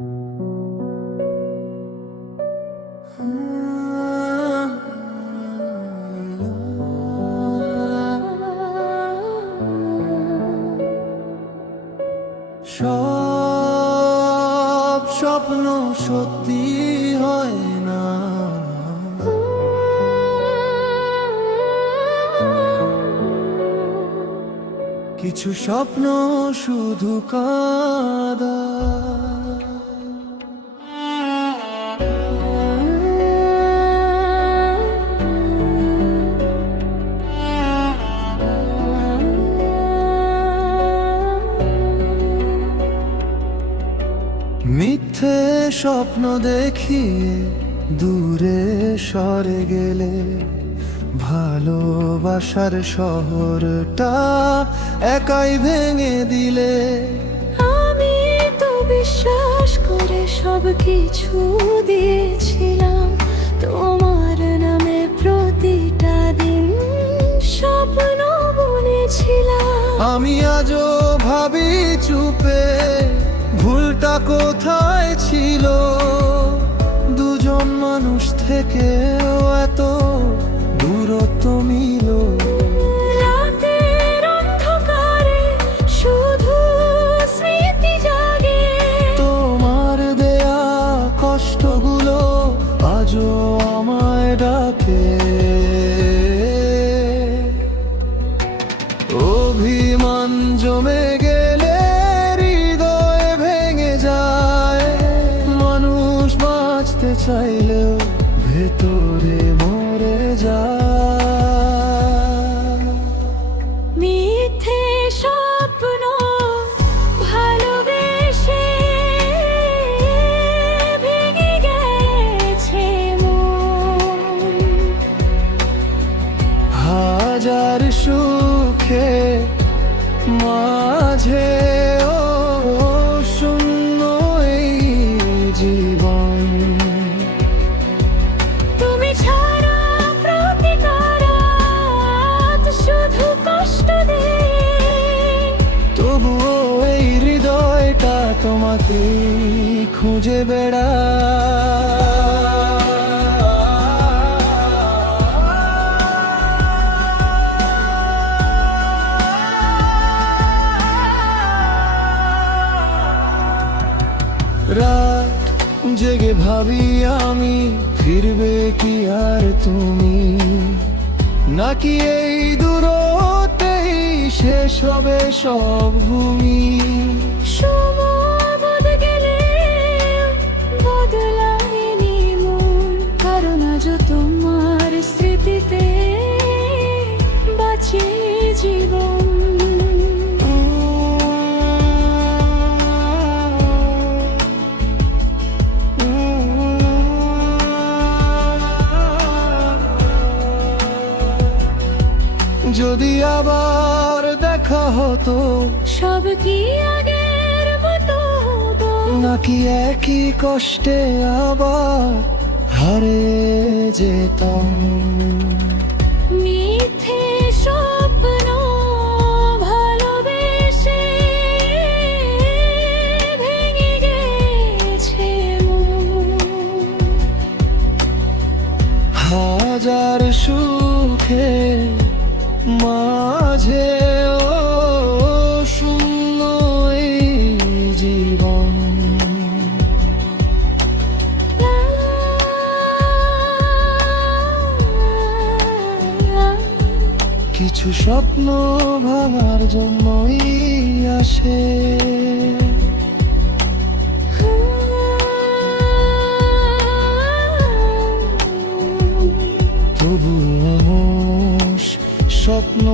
সব স্বপ্ন সত্যি হয় না, কিছু স্বপ্ন শুধু কাঁদা। মিথ্যে স্বপ্ন দেখিয়ে দূরে সরে গেলে, ভালোবাসার শহরটা একাই ভেঙে দিলে। আমি তো বিশ্বাস করে সব কিছু দিয়েছিলাম তোমার নামে, প্রতিটা দিন স্বপ্ন বুনেছিলাম। আমি আজও ভাবি চুপে, ভুলটা কোথায় ছিল? দুজন মানুষ থেকেও এত দূরত্ব মিল। রাতের অন্ধকারে শুধু স্মৃতি জাগে, তোমার দেয়া কষ্টগুলো আজও আমায় ডাকে। অভিমান জমে গেলে হৃদয় ভেঙে যায়, মানুষ বাঁচতে চাইলেও ভেতরে মরে যায়। মিথ্যে স্বপ্ন ভালোবেসে ভেঙে গেছে মন। হাজার সুখে মাঝে শূন্য এই জীবন। তুমি ছাড়া প্রতিটা রাত শুধু কষ্ট দেয়, তবুও এই হৃদয়টা তোমাকে খুঁজে রাত জেগে ভাবি আমি, ফিরবে কি আর তুমি? নাকি এই দূরত্বেই শেষ হবে সব ভূমি? সময় বদলে গেলে বদলায়নি মন, কারণ আজ তোমার স্মৃতিতে বাঁচে জীবন। যদি আবার দেখা হতো, সব কি আগের মতো হতো? নাকি একই কষ্টে আবার হারিয়ে যেতাম? মিথ্যে স্বপ্ন ভালোবেসে ভেঙে গেছে মন। হাজার সুখে মাঝে শূন্য এই জীবন। কিছু স্বপ্ন ভাঙার জন্যই আসে, তবু স্বপ্ন